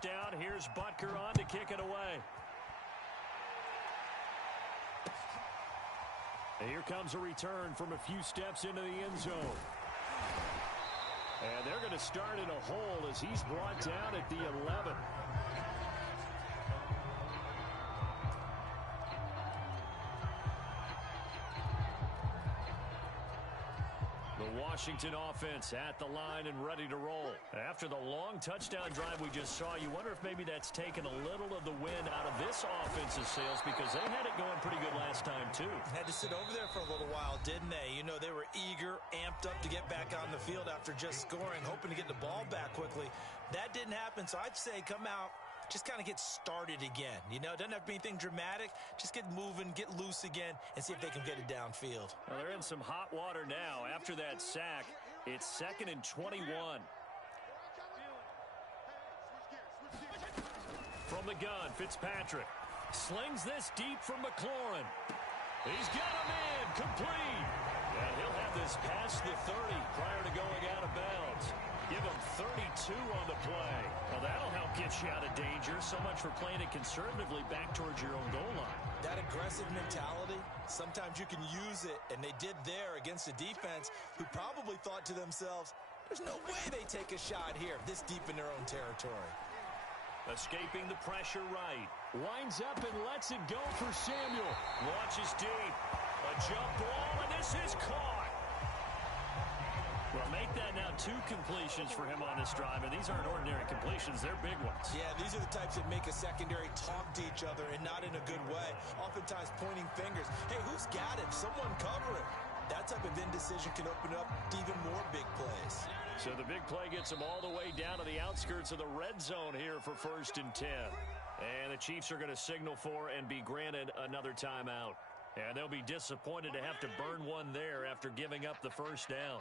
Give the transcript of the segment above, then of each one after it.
first down. Here's Butker on to kick it away. And here comes a return from a few steps into the end zone. And they're going to start in a hole as he's brought down at the 11. The Washington offense at the line and ready to roll. After the long touchdown drive we just saw, you wonder if maybe that's taken a little of the wind out of this offense's sails because they had it going pretty good last time too. Had to sit over there for a little while, didn't they? You know, they were eager, amped up to get back on the field after just scoring, hoping to get the ball back quickly. That didn't happen, so I'd say come out, just kind of get started again. You know, it doesn't have to be anything dramatic. Just get moving, get loose again, and see if they can get it downfield. Well, they're in some hot water now. After that sack, it's 2nd and 21. From the gun, Fitzpatrick slings this deep from McLaurin. He's got a man complete. And he'll have this past the 30 prior to going out of bounds. Give him 32 on the play. Well, that'll help get you out of danger. So much for playing it conservatively back towards your own goal line. That aggressive mentality, sometimes you can use it, and they did there against a defense who probably thought to themselves, there's no way they take a shot here this deep in their own territory. Escaping the pressure right. Winds up and lets it go for Samuel. Launches deep. A jump ball, and this is caught. Well, make that now 2 completions for him on this drive, and these aren't ordinary completions. They're big ones. Yeah, these are the types that make a secondary talk to each other and not in a good way. Oftentimes pointing fingers. Hey, who's got him? Someone cover him. That type of indecision can open up even more big plays. So the big play gets them all the way down to the outskirts of the red zone here for 1st and 10. And the Chiefs are going to signal for and be granted another timeout. And they'll be disappointed to have to burn one there after giving up the first down.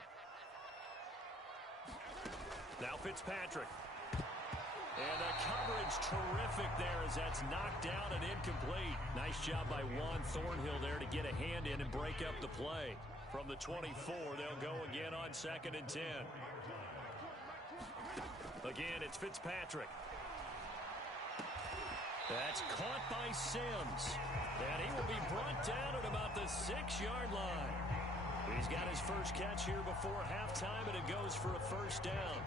Now Fitzpatrick. And the coverage terrific there as that's knocked down and incomplete. Nice job by Juan Thornhill there to get a hand in and break up the play. From the 24, they'll go again on 2nd and 10. Again, it's Fitzpatrick. That's caught by Sims. And he will be brought down at about the 6-yard line. He's got his first catch here before halftime, and it goes for a first down.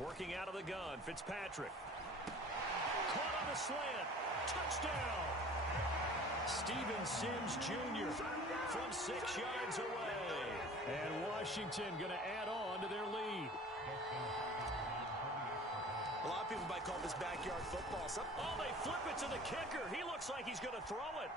Working out of the gun, Fitzpatrick. Caught on a slant. Touchdown. Steven Sims Jr. from 6 yards away. And Washington going to add on to their lead. A lot of people might call this backyard football. Oh, they flip it to the kicker. He looks like he's going to throw it.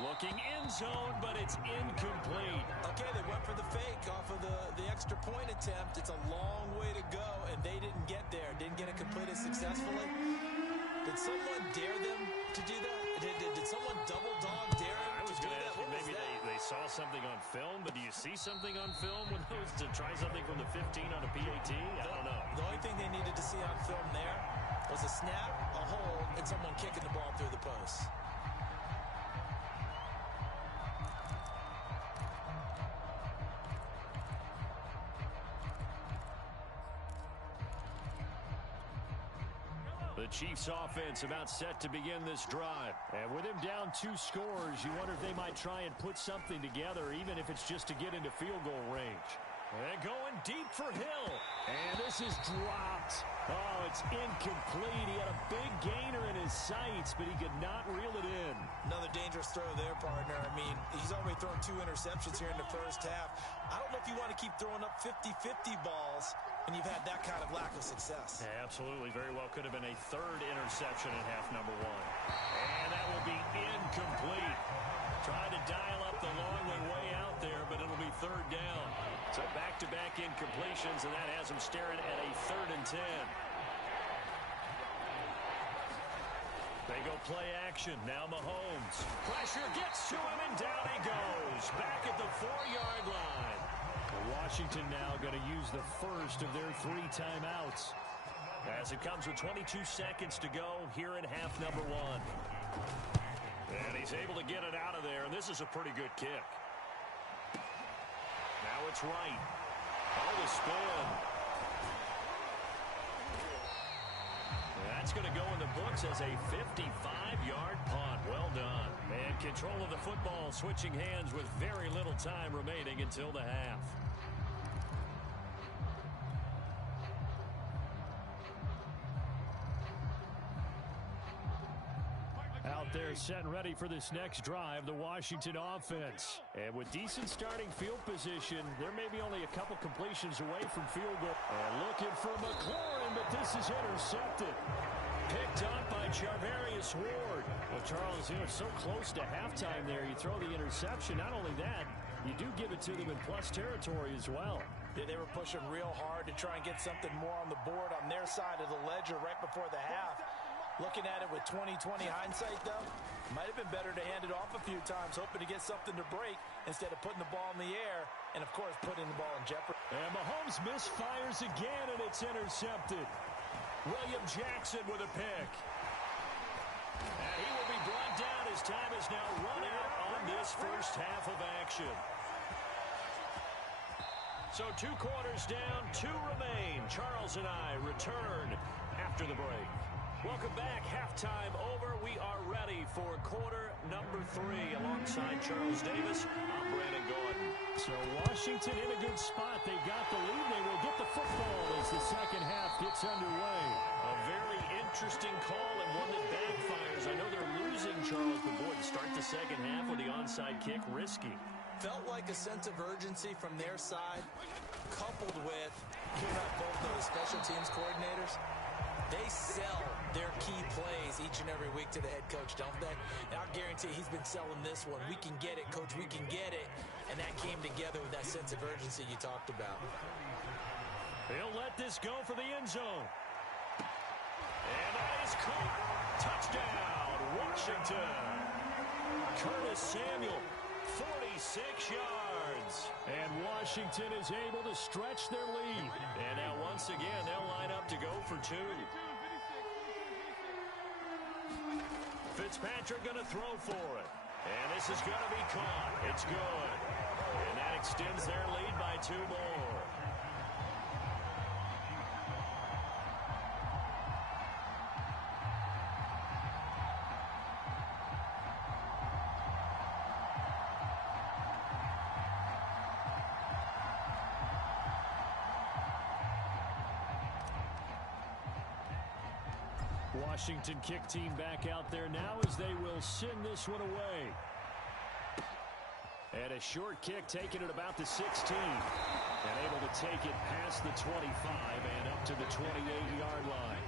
Looking in zone, but it's incomplete. Okay, they went for the fake off of the extra point attempt. It's a long way to go, and they didn't get there. Didn't get it completed successfully. Did someone dare them to do that? Did someone double dog dare them I was to do going to that? ask you, maybe they saw something on film, but do you see something on film when those to try something from the 15 on a PAT? I don't know. The only thing they needed to see on film there was a snap, a hold, and someone kicking the ball through the post. The Chiefs offense about set to begin this drive. And with him down 2 scores, you wonder if they might try and put something together, even if it's just to get into field goal range. And going deep for Hill. And this is dropped. Oh, it's incomplete. He had a big gainer in his sights, but he could not reel it in. Another dangerous throw there, partner. I mean, he's already thrown 2 interceptions here in the first half. I don't know if you want to keep throwing up 50-50 balls when you've had that kind of lack of success. Yeah, absolutely. Very well could have been a 3rd interception in half number 1. And that will be incomplete. Trying to dial up the long one way out there, but it'll be 3rd down. So back-to-back incompletions, and that has them staring at a 3rd and 10. They go play action. Now Mahomes. Pressure gets to him, and down he goes. Back at the 4-yard line. Washington now going to use the first of their 3 timeouts. As it comes with 22 seconds to go here in half number one. And he's able to get it out of there, and this is a pretty good kick. Now it's right. Oh, the spin. That's going to go in the books as a 55-yard punt. Well done. And control of the football, switching hands with very little time remaining until the half. Out there set and ready for this next drive, the Washington offense. And with decent starting field position, there may be only a couple completions away from field goal. And looking for McLaurin, but this is intercepted. Picked up by Charvarius Ward. Well, Charles, so close to halftime there. You throw the interception. Not only that, you do give it to them in plus territory as well. Yeah, they were pushing real hard to try and get something more on the board on their side of the ledger right before the half. Looking at it with 20/20 hindsight, though, might have been better to hand it off a few times, hoping to get something to break instead of putting the ball in the air and, of course, putting the ball in jeopardy. And Mahomes misfires again, and it's intercepted. William Jackson with a pick. And he will be brought down. His time is now run out on this first half of action. So 2 quarters down, 2 remain. Charles and I return after the break. Welcome back. Halftime over. We are ready for quarter number 3. Alongside Charles Davis, I'm Brandon Gordon. So Washington in a good spot. They got the lead. They will get the football as the second half gets underway. A very interesting call and one that backfires. I know they're losing, Charles, but boy, to start the second half with the onside kick, risky. Felt like a sense of urgency from their side, coupled with, you know, both those special teams coordinators. They sell their key plays each and every week to the head coach, don't they? And I'll guarantee he's been selling this one. We can get it, coach, we can get it. And that came together with that sense of urgency you talked about. He'll let this go for the end zone. And that is caught. Touchdown, Washington. Curtis Samuel, 46 yards. And Washington is able to stretch their lead. And now once again, they'll line up to go for 2. Fitzpatrick going to throw for it. And this is going to be caught. It's good. And that extends their lead by 2 more. Washington kick team back out there now as they will send this one away. And a short kick taken at about the 16. And able to take it past the 25 and up to the 28-yard line.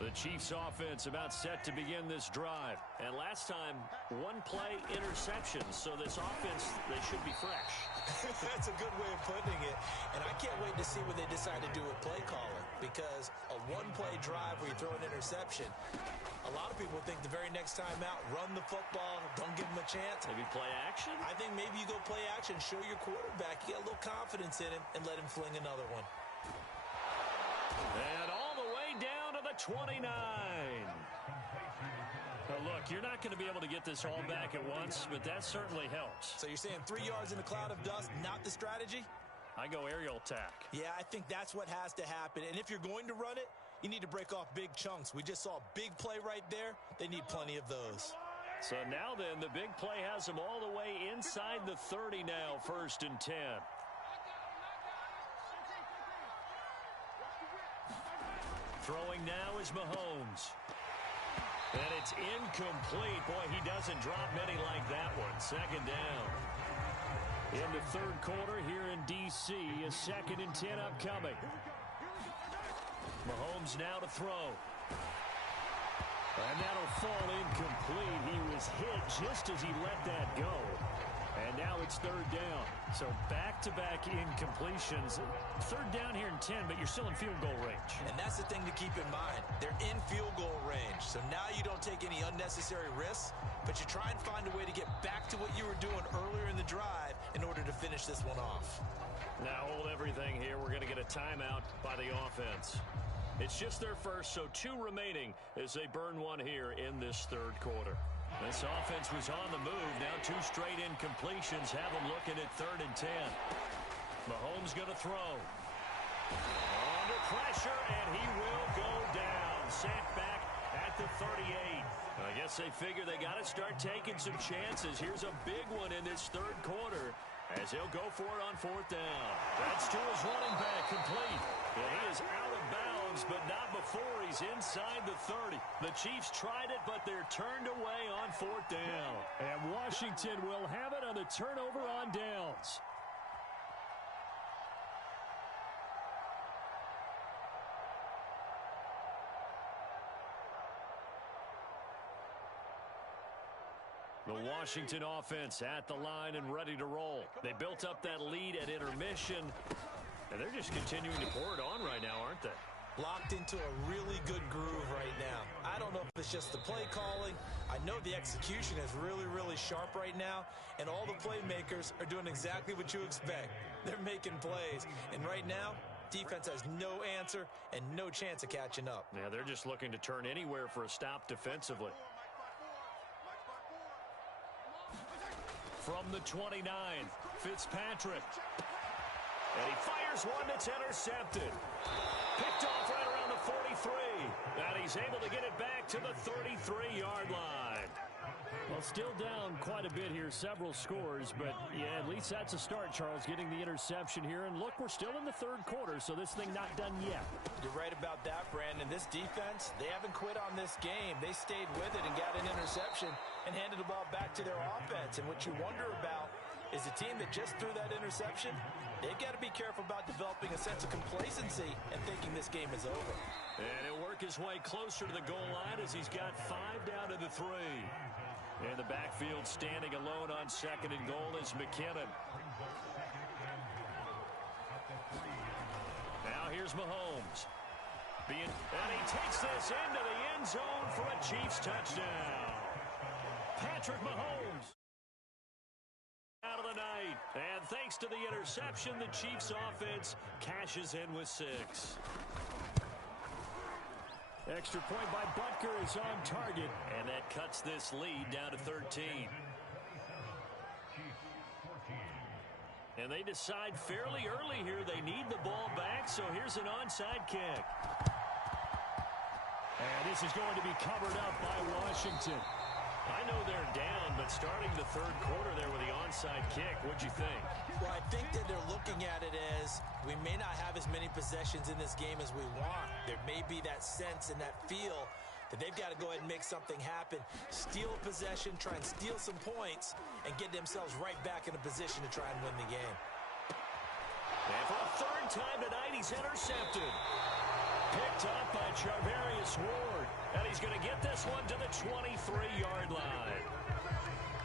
The Chiefs offense about set to begin this drive. And last time, 1-play interception. So this offense, they should be fresh. That's a good way of putting it. And I can't wait to see what they decide to do with play calling. Because a 1-play drive where you throw an interception, a lot of people think the very next time out, run the football, don't give them a chance. Maybe play action? I think maybe you go play action, show your quarterback, you got a little confidence in him, and let him fling another one. And all the way down to the 29. Now look, you're not going to be able to get this all back at once, but that certainly helps. So you're saying 3 yards in a cloud of dust, not the strategy? I go aerial attack. Yeah, I think that's what has to happen. And if you're going to run it, you need to break off big chunks. We just saw a big play right there. They need plenty of those. So now then, the big play has them all the way inside the 30 now, 1st and 10. Throwing now is Mahomes. And it's incomplete. Boy, he doesn't drop many like that one. 2nd down. In the 3rd quarter here in D.C., a 2nd and 10 upcoming. Mahomes now to throw. And that'll fall incomplete. He was hit just as he let that go. And now it's third down. So back-to-back incompletions. Third down here in 10, but you're still in field goal range. And that's the thing to keep in mind. They're in field goal range. So now you don't take any unnecessary risks, but you try and find a way to get back to what you were doing earlier in the drive in order to finish this one off. Now hold everything here. We're going to get a timeout by the offense. It's just their first, so 2 remaining as they burn one here in this third quarter. This offense was on the move. Now 2 straight incompletions have them looking at 3rd and 10. Mahomes going to throw. Under pressure, and he will go down. Sacked back at the 38. I guess they figure they got to start taking some chances. Here's a big one in this third quarter as he'll go for it on 4th down. That's to his running back, complete. Yeah, he is out of bounds, but not before he's inside the 30. The Chiefs tried it, but they're turned away on 4th down. And Washington will have it on the turnover on downs. The Washington offense at the line and ready to roll. They built up that lead at intermission, and they're just continuing to pour it on right now, aren't they? Locked into a really good groove right now. I don't know if it's just the play calling. I know the execution is really, really sharp right now, and all the playmakers are doing exactly what you expect. They're making plays, and right now, defense has no answer and no chance of catching up. Yeah, they're just looking to turn anywhere for a stop defensively. From the 29, Fitzpatrick. And he fires one that's intercepted. Picked off right around the 43. And he's able to get it back to the 33-yard line. Well, still down quite a bit here, several scores, but yeah, at least that's a start, Charles, getting the interception here. And look, we're still in the third quarter, so this thing not done yet. You're right about that, Brandon. This defense, they haven't quit on this game. They stayed with it and got an interception and handed the ball back to their offense. And what you wonder about is a team that just threw that interception, they've got to be careful about developing a sense of complacency and thinking this game is over. And he'll work his way closer to the goal line as he's got 5 down to the 3. In the backfield, standing alone on 2nd and goal is McKinnon. Now here's Mahomes. And he takes this into the end zone for a Chiefs touchdown. Patrick Mahomes out of the night. And thanks to the interception, the Chiefs offense cashes in with 6. Extra point by Butker is on target, and that cuts this lead down to 13. And they decide fairly early here they need the ball back, so here's an onside kick. And this is going to be covered up by Washington. I know they're down, but starting the third quarter there with the onside kick, what'd you think? Well, I think that they're looking at it as we may not have as many possessions in this game as we want. There may be that sense and that feel that they've got to go ahead and make something happen. Steal possession, try and steal some points, and get themselves right back in a position to try and win the game. And for a third time tonight, he's intercepted. Picked up by Charvarius Ward. And he's going to get this one to the 23-yard line.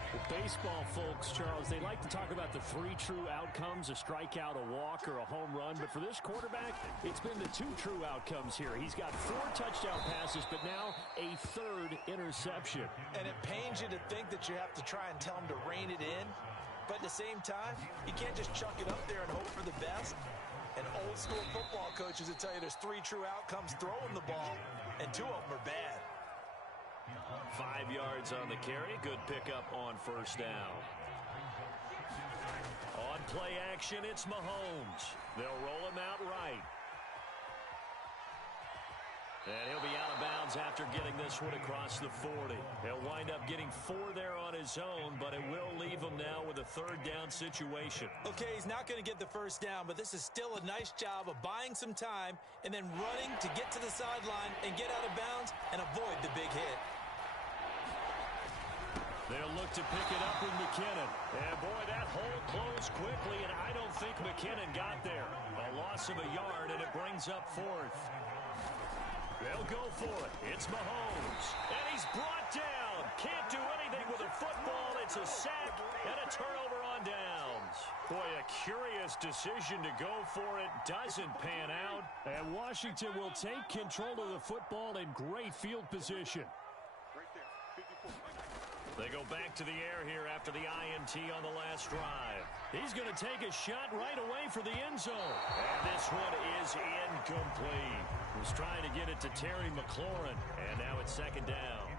Well, baseball folks, Charles, they like to talk about the 3 true outcomes, a strikeout, a walk, or a home run. But for this quarterback, it's been the 2 true outcomes here. He's got 4 touchdown passes, but now a 3rd interception. And it pains you to think that you have to try and tell him to rein it in. But at the same time, you can't just chuck it up there and hope for the best. And old-school football coaches will tell you there's 3 true outcomes throwing the ball, and 2 of them are bad. 5 yards on the carry. Good pickup on 1st down. On play action, it's Mahomes. They'll roll him out right. And he'll be out of bounds after getting this one across the 40. He'll wind up getting 4 there on his own, but it will leave him now with a 3rd down situation. Okay, he's not going to get the 1st down, but this is still a nice job of buying some time and then running to get to the sideline and get out of bounds and avoid the big hit. They'll look to pick it up with McKinnon. And boy, that hole closed quickly, and I don't think McKinnon got there. A loss of a yard, and it brings up 4th. They'll They'll go for it. It's Mahomes. And he's brought down. Can't do anything with a football. It's a sack and a turnover on downs. Boy, a curious decision to go for it. Doesn't pan out. And Washington will take control of the football in great field position. They go back to the air here after the INT on the last drive. He's going to take a shot right away for the end zone. And this one is incomplete. Was trying to get it to Terry McLaurin, and now it's second down.